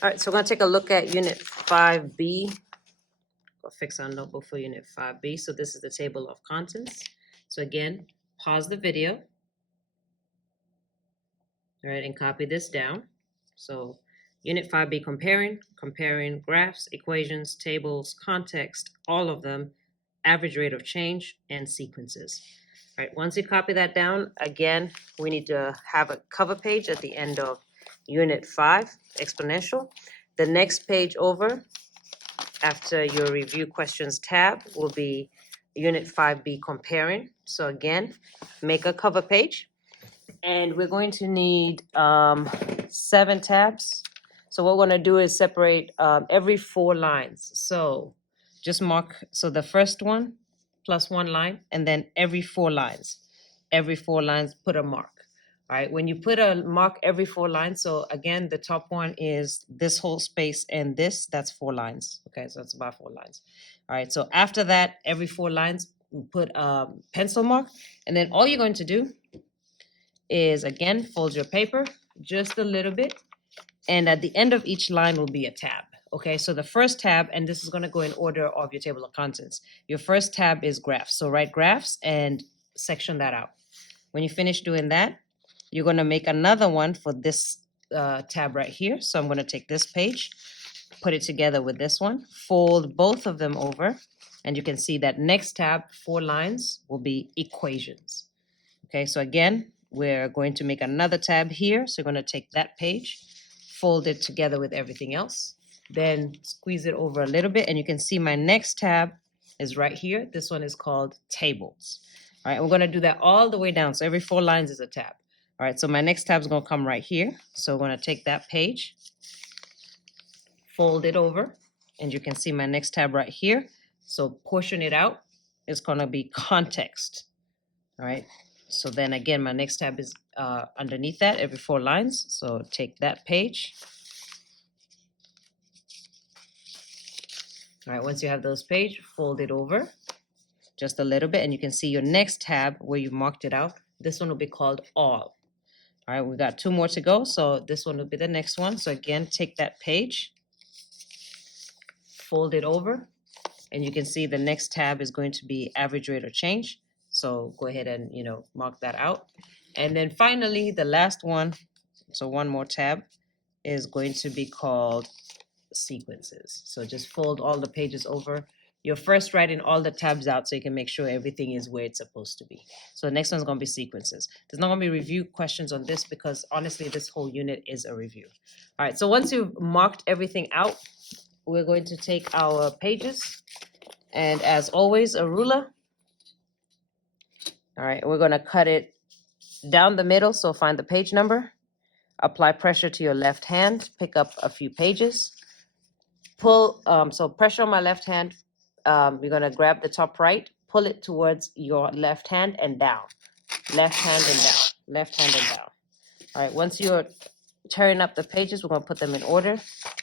All right, so we're gonna take a look at Unit 5B. Go fix our notebook for Unit 5B. So this is the table of contents. So again, pause the video, all right, and copy this down. So Unit 5B, comparing graphs, equations, tables, context, all of them, average rate of change, and sequences. All right, once you copy that down, again, we need to have a cover page at the end of Unit 5, exponential. The next page over, after your review questions tab, will be Unit 5B, comparing. So again, make a cover page. And we're going to need 7 tabs. So what we're gonna do is separate every 4 lines. So just mark, so the first one plus 1 line, and then every 4 lines. Every 4 lines, put a mark. All right, when you put a mark every 4 lines, so again, the top one is this whole space and this, that's 4 lines. Okay, so it's about 4 lines. All right, so after that, every 4 lines, put a pencil mark, and then all you're going to do is again, fold your paper just a little bit. And at the end of each line will be a tab. Okay, so the first tab, and this is gonna go in order of your table of contents. Your first tab is graphs. So write graphs and section that out. When you finish doing that, you're gonna make another one for this tab right here. So I'm gonna take this page, put it together with this one, fold both of them over, and you can see that next tab, 4 lines, will be equations. Okay, so again, we're going to make another tab here. So we're going to take that page, fold it together with everything else, then squeeze it over a little bit, and you can see my next tab is right here. This one is called tables. All right, we're going to do that all the way down. So every 4 lines is a tab. All right, so my next tab is going to come right here. So we're going to take that page, fold it over, and you can see my next tab right here. So portion it out. It's going to be context. All right. So then again, my next tab is underneath that every 4 lines. So take that page. All right, once you have those page, fold it over just a little bit, and you can see your next tab where you marked it out. This one will be called all. All right, we got 2 more to go. So this one will be the next one. So again, take that page, fold it over, and you can see the next tab is going to be average rate of change. So go ahead and, mark that out. And then finally, the last one, so one more tab, is going to be called sequences. So just fold all the pages over. You're first writing all the tabs out so you can make sure everything is where it's supposed to be. So the next one's going to be sequences. There's not going to be review questions on this because honestly, this whole unit is a review. All right, so once you've marked everything out, we're going to take our pages and as always, a ruler. All right, we're going to cut it down the middle. So find the page number, apply pressure to your left hand, pick up a few pages. Pull, so pressure on my left hand, you're gonna grab the top right, pull it towards your left hand and down. Left hand and down, left hand and down. All right, once you're tearing up the pages, we're gonna put them in order.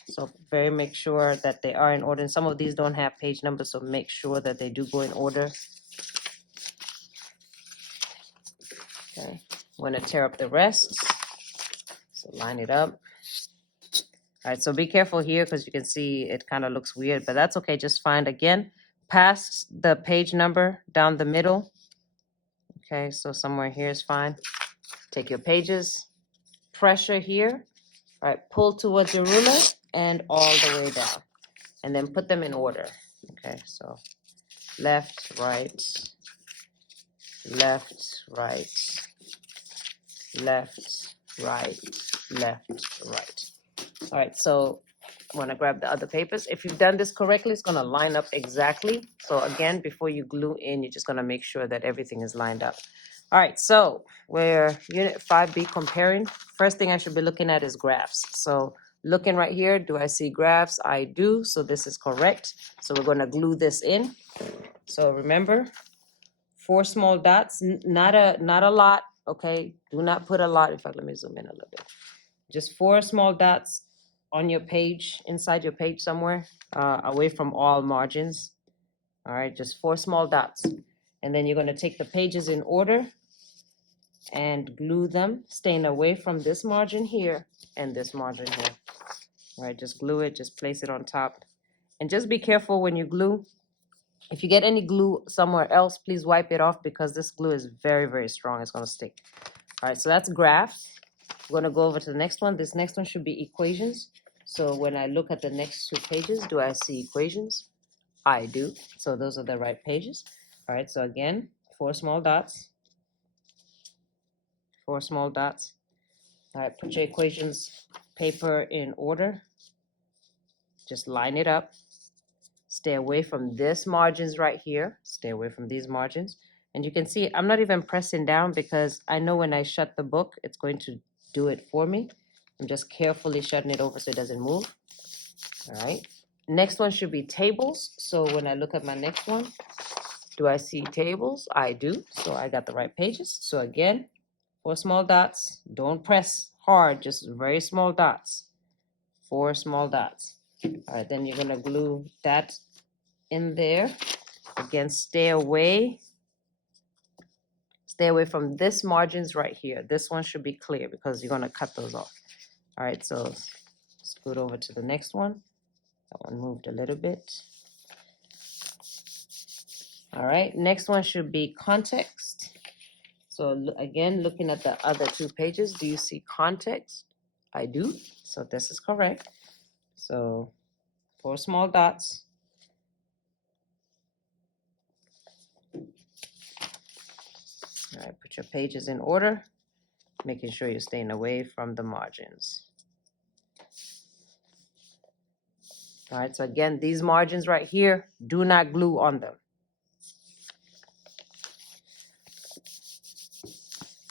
So make sure that they are in order. And some of these don't have page numbers, so make sure that they do go in order. Okay, I'm gonna tear up the rest. So line it up. All right, so be careful here because you can see it kind of looks weird, but that's okay. Just find again, past the page number down the middle. Okay, so somewhere here is fine. Take your pages, pressure here. All right, pull towards your ruler and all the way down. And then put them in order. Okay, so left, right, left, right, left, right, left, right. All right, so I want to grab the other papers. If you've done this correctly, it's going to line up exactly. So again, before you glue in, you're just going to make sure that everything is lined up. All right, so we're Unit 5B comparing. First thing I should be looking at is graphs. So looking right here, do I see graphs? I do, so this is correct. So we're going to glue this in. So remember, 4 small dots, not a lot, okay? Do not put a lot. In fact, let me zoom in a little bit. Just 4 small dots on your page, inside your page somewhere, away from all margins. All right, just 4 small dots. And then you're going to take the pages in order and glue them, staying away from this margin here and this margin here. All right, just glue it, just place it on top. And just be careful when you glue. If you get any glue somewhere else, please wipe it off because this glue is very, very strong. It's gonna stick. All right, so that's graphs. We're gonna go over to the next one. This next one should be equations. So when I look at the next two pages, do I see equations? I do. So those are the right pages. All right, so again, 4 small dots. 4 small dots. All right, put your equations paper in order. Just line it up. Stay away from this margins right here. Stay away from these margins. And you can see I'm not even pressing down because I know when I shut the book, it's going to do it for me. I'm just carefully shutting it over so it doesn't move. All right. Next one should be tables. So when I look at my next one, do I see tables? I do. So I got the right pages. So again, 4 small dots. Don't press hard, just very small dots. 4 small dots. All right, then you're gonna glue that in there. Again, stay away from this margins right here. This one should be clear because you're gonna cut those off. All right, so scoot over to the next one. That one moved a little bit. All right, next one should be context. So again, looking at the other 2 pages, do you see context? I do, so this is correct. So 4 small dots. All right, put your pages in order, making sure you're staying away from the margins. All right, so again, these margins right here, do not glue on them.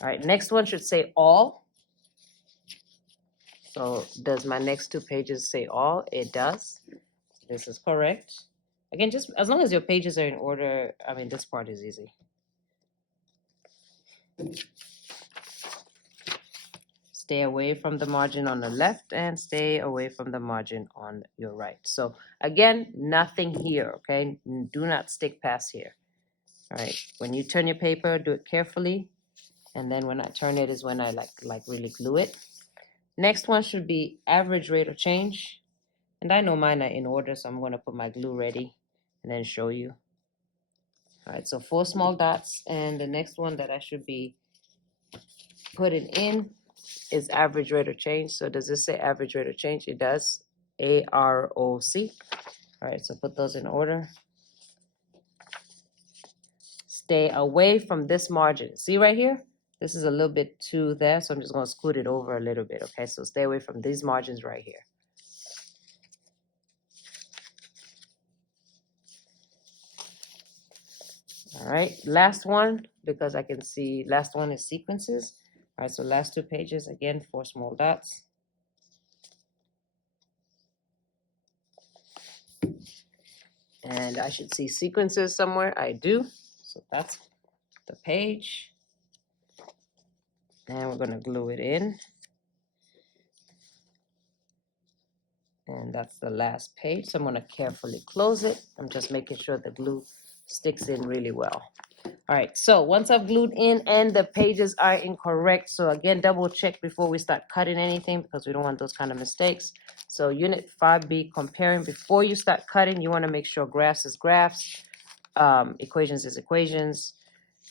All right, next one should say all. So does my next 2 pages say all? It does. This is correct. Again, just as long as your pages are in order, I mean, this part is easy. Stay away from the margin on the left and stay away from the margin on your right. So again, nothing here, okay? Do not stick past here. All right, when you turn your paper, do it carefully. And then when I turn it is when I like really glue it. Next one should be average rate of change. And I know mine are in order, so I'm gonna put my glue ready and then show you. All right, so 4 small dots. And the next one that I should be putting in is average rate of change. So does this say average rate of change? It does. AROC. All right, so put those in order. Stay away from this margin. See right here? This is a little bit too there, so I'm just gonna scoot it over a little bit, okay? So stay away from these margins right here. All right, last one, because I can see last one is sequences. All right, so last 2 pages, again, 4 small dots. And I should see sequences somewhere. I do. So that's the page. And we're gonna glue it in. And that's the last page. So I'm gonna carefully close it. I'm just making sure the glue sticks in really well. All right, so once I've glued in and the pages are incorrect, so again, double check before we start cutting anything because we don't want those kind of mistakes. So unit 5B, comparing, before you start cutting, you wanna make sure graphs is graphs, equations is equations,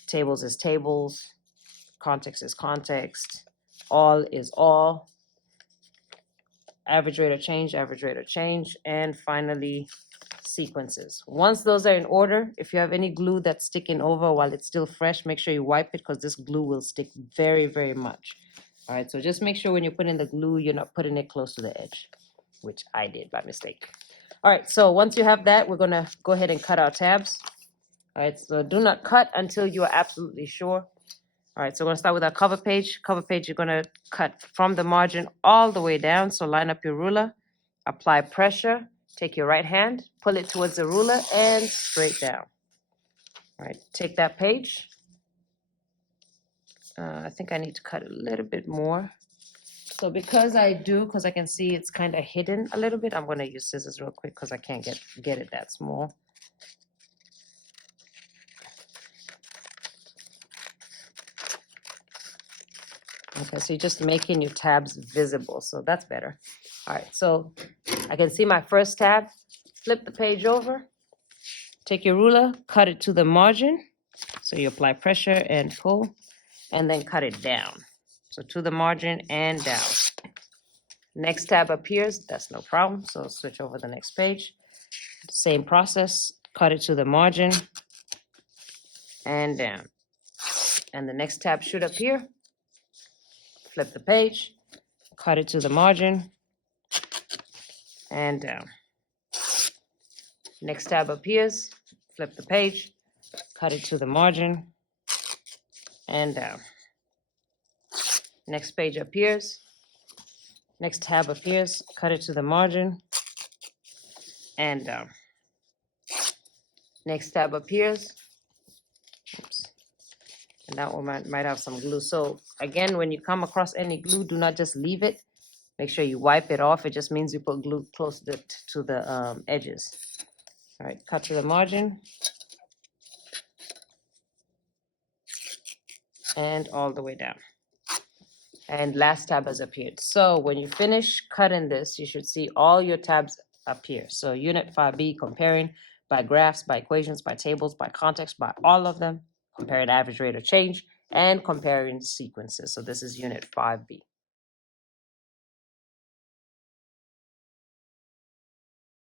tables is tables, context is context, all is all, average rate of change, and finally, sequences. Once those are in order, if you have any glue that's sticking over while it's still fresh, make sure you wipe it because this glue will stick very, very much. All right, so just make sure when you put in the glue, you're not putting it close to the edge, which I did by mistake. All right, so once you have that, we're gonna go ahead and cut our tabs. All right, so do not cut until you are absolutely sure. All right, so we're gonna start with our cover page. Cover page, you're gonna cut from the margin all the way down. So line up your ruler, apply pressure, take your right hand, pull it towards the ruler and straight down. All right, take that page. I think I need to cut a little bit more. So because I can see it's kind of hidden a little bit, I'm gonna use scissors real quick because I can't get it that small. Okay, so you're just making your tabs visible, so that's better. All right, so I can see my first tab. Flip the page over. Take your ruler, cut it to the margin. So you apply pressure and pull, and then cut it down. So to the margin and down. Next tab appears, that's no problem. So switch over the next page. Same process, cut it to the margin and down. And the next tab should appear. Flip the page, cut it to the margin and down. Next tab appears, flip the page, cut it to the margin and down. Next page appears, next tab appears, cut it to the margin and down. Next tab appears. Oops. And that one might have some glue. So again, when you come across any glue, do not just leave it. Make sure you wipe it off. It just means you put glue close to the edges. All right, cut to the margin. And all the way down. And last tab has appeared. So when you finish cutting this, you should see all your tabs appear. So Unit 5B, comparing by graphs, by equations, by tables, by context, by all of them, comparing average rate of change, and comparing sequences. So this is Unit 5B.